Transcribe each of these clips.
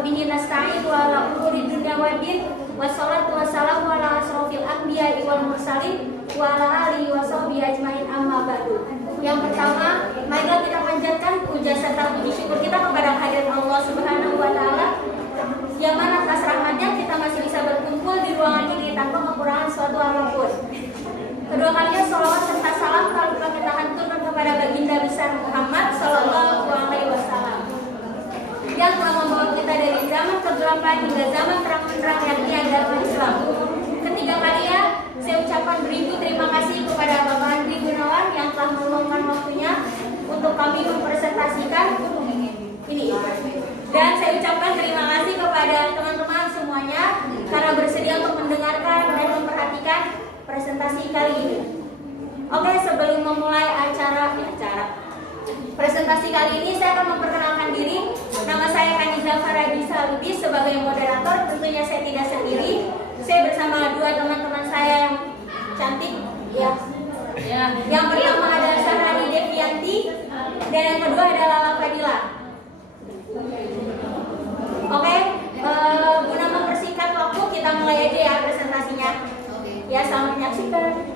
bihi nasta'in wa ala umuri dunya waddin. Wassalatu wassalamu ala asrofil anbiya'i wal mursalin wa ala alihi wa sahbihi ajmain, amma ba'du. Yang pertama, marilah kita panjatkan puja serta puji syukur kita kepada hadirat Allah Subhanahu wa taala, yang mana atas rahmatnya kita masih bisa berkumpul di ruangan ini tanpa kekurangan suatu apapun. Kedua kalinya sholawat serta salam tak lupa kita haturkan kepada baginda besar Muhammad Sallallahu Alaihi Wasallam yang telah membawa kita dari zaman kegelapan hingga zaman terang benderang yakni agama Islam. Ketiga kalinya saya ucapkan beribu terima kasih kepada Bapak Andri Gunawan yang telah meluangkan waktunya untuk kami mempresentasikan ini. Dan saya ucapkan terima kasih kepada teman-teman semuanya karena bersedia untuk mendengarkan dan memperhatikan presentasi kali ini. Oke, sebelum memulai presentasi kali ini, saya akan memperkenalkan diri. Nama saya Kaniza Faradisa Lubis sebagai moderator. Tentunya saya tidak sendiri. Saya bersama dua teman-teman saya yang cantik. Ya. Yang pertama adalah Sahrani Devianti dan yang kedua adalah Lala Fadila. Oke, guna mempersingkat waktu, kita mulai aja ya presentasinya. Ya, selamat menyaksikan.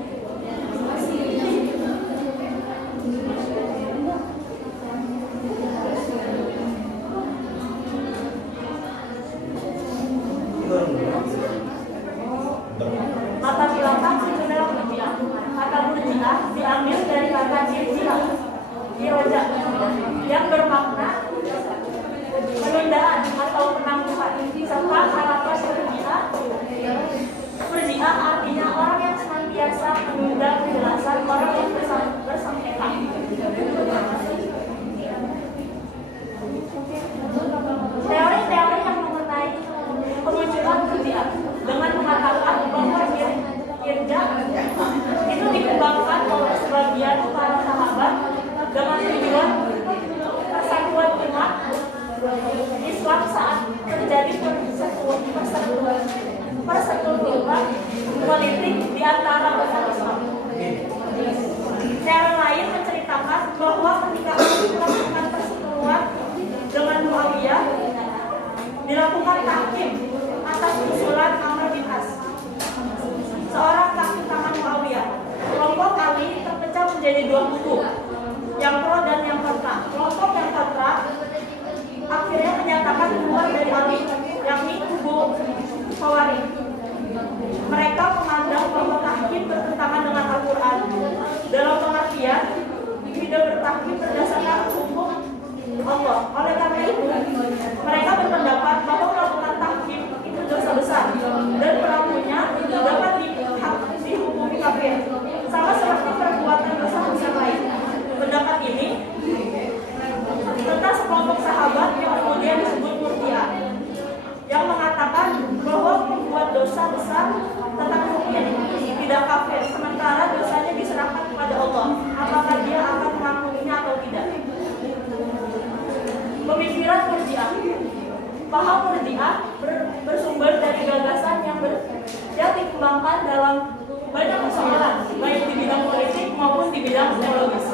Kata bilangan sebenarnya murjiah. Kata murjiah diambil dari kata diroja yang bermakna penundaan atau penangguhan serta harapan murjiah. Murjiah artinya orang yang senantiasa menunda penjelasan orang yang bersengketa. Teori-teori yang mengenai kemunculan murjiah dengan mengatakan bahwa irja itu dikembangkan oleh sebagian para sahabat dengan tujuan persatuan umat Islam saat terjadi perseteruan politik di antara umat Islam. Teori lain menceritakan bahwa ketika melakukan perseteruan dengan Muawiyah dilakukan tahkim atas usulan Amr bin As, seorang kaki tangan Muawiyah. Kelompok Ali terpecah menjadi dua kubu, yang pro dan yang kontra. Kelompok yang kontra akhirnya menyatakan keluar dari Ali, yakni kubu Khawarij. Mereka memandang bahwa tahkim bertentangan dengan Al-Quran dalam pengertian tidak bertahkim berdasarkan hukum Allah. Oleh karena itu, mereka berpendapat bahwa melakukan tahkim itu dosa besar dan pelakunya dapat dihukumi kafir, sama seperti perbuatan dosa besar lain. Pendapat ini tentang sekelompok sahabat yang kemudian disebut murjiah, yang mengatakan bahwa membuat dosa besar tetap mungkin tidak kafir, sementara dosanya diserahkan kepada Allah, apakah dia akan mengampuninya atau tidak. Pemikiran murjiah. Paham murjiah bersumber dari gagasan yang dikembangkan dalam banyak persoalan, baik di bidang politik maupun di bidang teologis.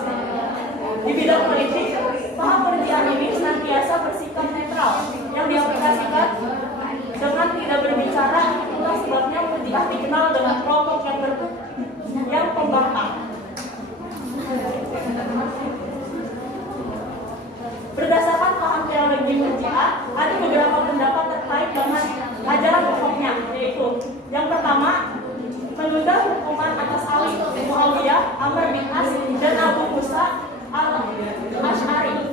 Di bidang politik, paham murjiah ini senantiasa bersikap netral yang diaplikasikan dengan tidak berbicara. Itulah sebabnya murjiah dikenal dengan kelompok yang pembangkang. Berdasarkan paham teologi murjiah, ada beberapa pendapat terkait dengan ajaran pokoknya, yaitu yang pertama, menunda hukuman atas Ali, Muawiyah, Amr bin As, dan Abu Musa al-Ash'ari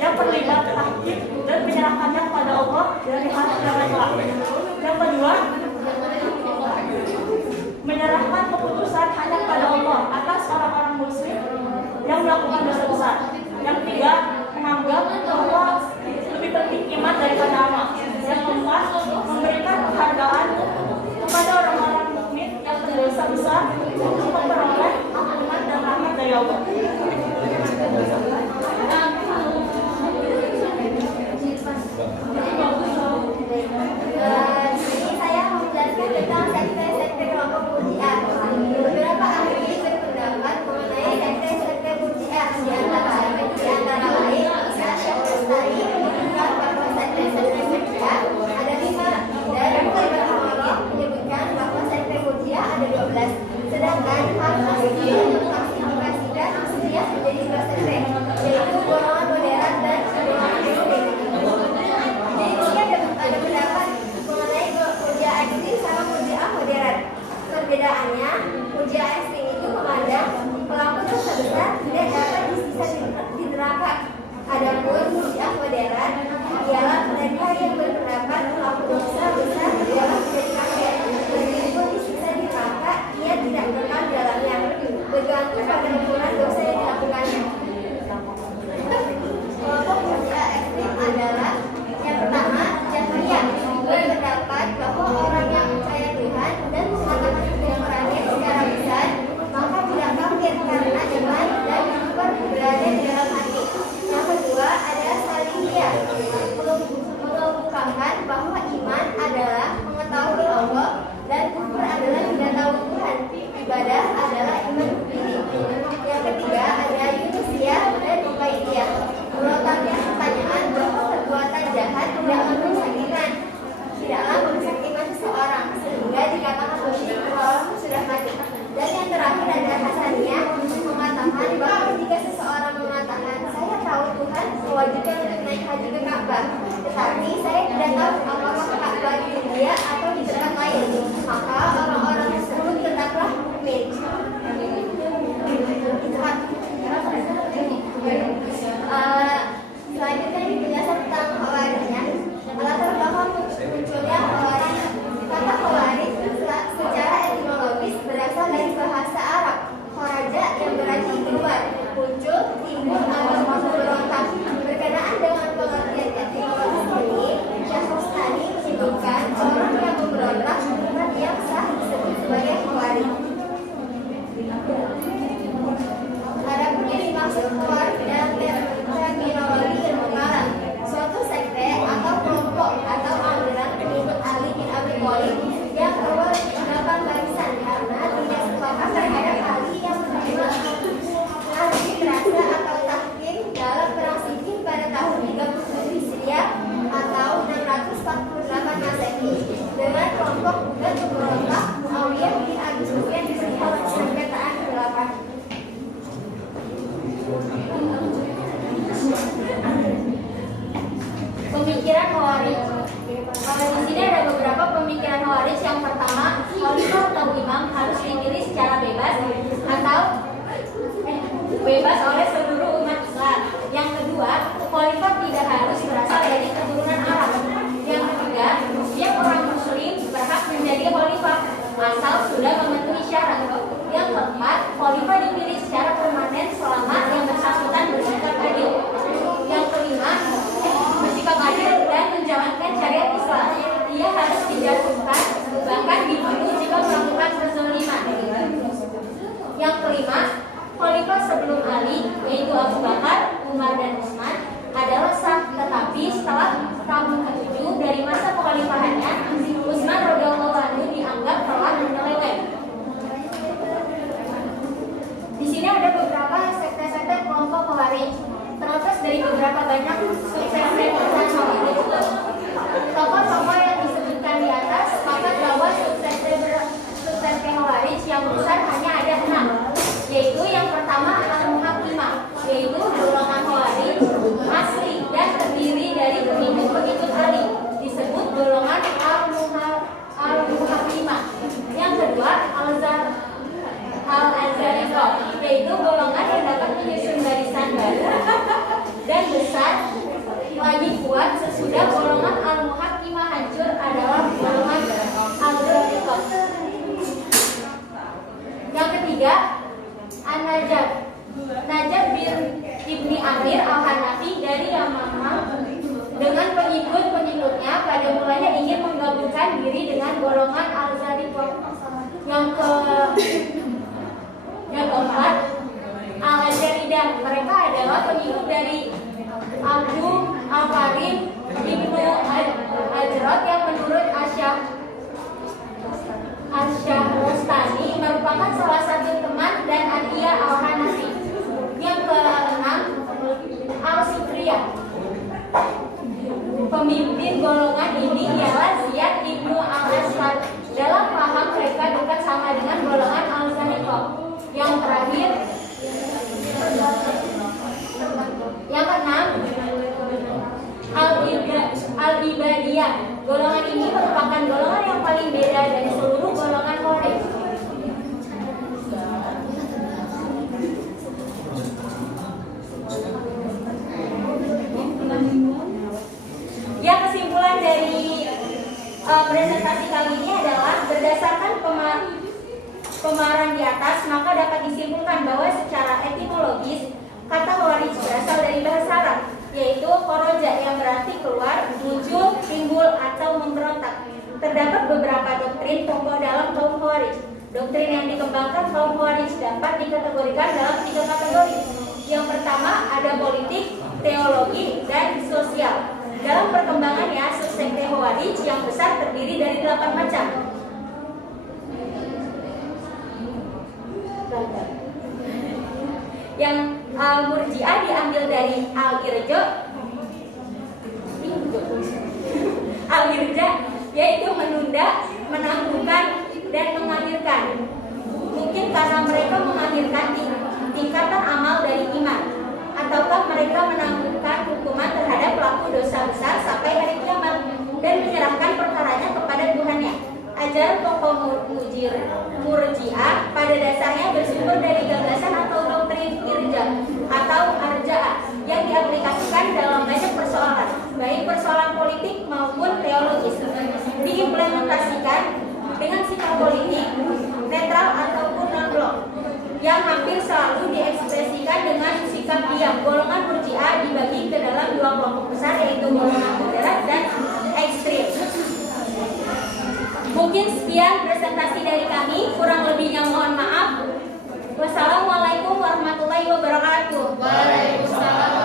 yang terlibat tahkim dan menyerahkannya kepada Allah dari hari kiamat kelak. Yang kedua, menyerahkan keputusan hanya kepada Allah atas orang-orang muslim yang melakukan dosa besar. Yang ketiga, menganggap bahwa lebih penting iman daripada amal. Yang keempat, memberikan penghargaan kepada orang-orang mukmin yang berdosa besar untuk memperoleh ampunan dan rahmat dari Allah. Ini saya mau menjelaskan tentang sekte-sekte kelompok murjiah. Beberapa ahli berpendapat mengenai sekte-sekte murjiah di antara lain Syekh mengemukakan bahwa iman adalah mengetahui Allah dan kufur adalah tidak tahu Tuhan. Ibadah adalah iman ini. Yang ketiga ada Yunusia dan Ubaidiyah. Melontarkan pertanyaan bahwa perbuatan jahat tidaklah merusak iman, tidaklah merusak iman seseorang, sehingga dikatakan musyrik walaupun sudah mati. Dan yang terakhir ada Hasaniyah mengatakan bahwa jika seseorang mengatakan saya tahu Tuhan mewajibkan untuk naik haji ke Ka'bah, tetapi saya tidak tahu apakah Ka'bah di India atau di tempat lain, maka orang-orang tersebut tetaplah mukmin. Selanjutnya penjelasan tentang khawarijnya. Latar belakang munculnya khawarij. Kata khawarij secara etimologis berasal dari bahasa Arab kharaja yang berarti keluar, muncul, timbul atau memberontak. Berkenaan dengan pengertian etimologis ini, Syakhrastani menyebutkan orang yang memberontak iman yang sah disebut sebagai khawarij. Adapun yang dimaksud khawarij dalam terminologi ilmu kalam, suatu sekte atau kelompok atau aliran pengikut Ali bin Abi Thalib yang keluar meninggalkan barisan karena tidak sepakat terhadap Ali yang menerima aksi terasa atau tahkim dalam perang Siffin pada tahun 37 Hijriah atau 648 Masehi dengan kelompok bukan pemberontak Muawiyah bin Abi Sufyan di sengketaan ke-8. Pemikiran Khawarij. Di sini ada beberapa pemikiran Khawarij. Yang pertama, khalifah atau imam harus dipilih secara bebas atau bebas oleh seluruh umat Islam. Yang kedua, khalifah tidak harus berasal dari keturunan Arab. Yang ketiga, setiap orang muslim berhak menjadi khalifah asal sudah memenuhi syarat. Yang keempat, khalifah dipilih secara permanen selama yang bersangkutan bersikap adil. Yang kelima, bersikap adil dan menjalankan syariat Islam. Ia harus dijatuhkan, bahkan dibunuh jika melakukan kezaliman. Yang kelima, khalifah sebelum Ali, yaitu Abu Bakar, Umar dan Utsman, adalah sah, tetapi setelah tahun ke-7 dari masa kekhalifahannya, Utsman radhiyallahu anhu dianggap telah menyeleweng. Di sini ada beberapa sekte-sekte kelompok Khawarij. Terlepas dari beberapa banyak sukses Khawarij, tokoh-tokoh yang disebutkan di atas sepakat bahwa sukses Khawarij yang besar hanya ada 6, yaitu yang pertama Al-Muhakkimah, yaitu golongan Khawarij asli dan terdiri dari pengikut Ali, disebut golongan Al-Muhakkimah. Yang kedua Al-Azhariyah, yaitu golongan yang dapat menyusun barisan baru dan besar lagi kuat sesudah golongan Al-Muhakkimah hancur adalah golongan Al-Zahirah. Yang ketiga An-Najab bin Ibni Amir Al-Hanafi dari Yamamah dengan pengikut-pengikutnya pada mulanya ingin menggabungkan diri dengan golongan Al-Zahirah. Yang keempat Al-Azhariyah, mereka adalah pengikut dari Abu Al-Karim Ibnu Ajrad yang menurut Asy-Syahrastani merupakan salah satu teman dan Atiyah Al-Hanafi. Yang keenam Al-Sufriyah, pemimpin golongan ini ialah Ziyad Ibnu Al-Aswad. Dalam paham mereka dekat sama dengan golongan Al-Zahirah. Yang terakhir, yang keenam Al-Ibadiyah. Golongan ini merupakan golongan yang paling beda dari seluruh golongan Khawarij. Ya, kesimpulan dari presentasi kali ini adalah berdasarkan pemaparan di atas, maka dapat disimpulkan bahwa secara etimologis kata Khawarij berasal dari bahasa Arab, yaitu kharaja yang berarti keluar, muncul, timbul atau memberontak. Terdapat beberapa doktrin tokoh dalam kaum Khawarij. Doktrin yang dikembangkan kaum Khawarij dapat dikategorikan dalam 3 kategori. Yang pertama ada politik, teologi, dan sosial. ajaran pokok Murji'ah pada dasarnya bersumber dari gagasan atau doktrin irja atau arja'ah yang diaplikasikan dalam banyak persoalan, baik persoalan politik maupun teologis, diimplementasikan dengan sikap politik netral ataupun non-blok yang hampir selalu diekspresikan dengan sikap diam. Golongan Murji'ah dibagi ke dalam dua kelompok besar, yaitu golongan moderat dan ekstrim. Mungkin sekian presentasi dari kami, kurang lebihnya mohon maaf. Wassalamualaikum warahmatullahi wabarakatuh. Waalaikumsalam.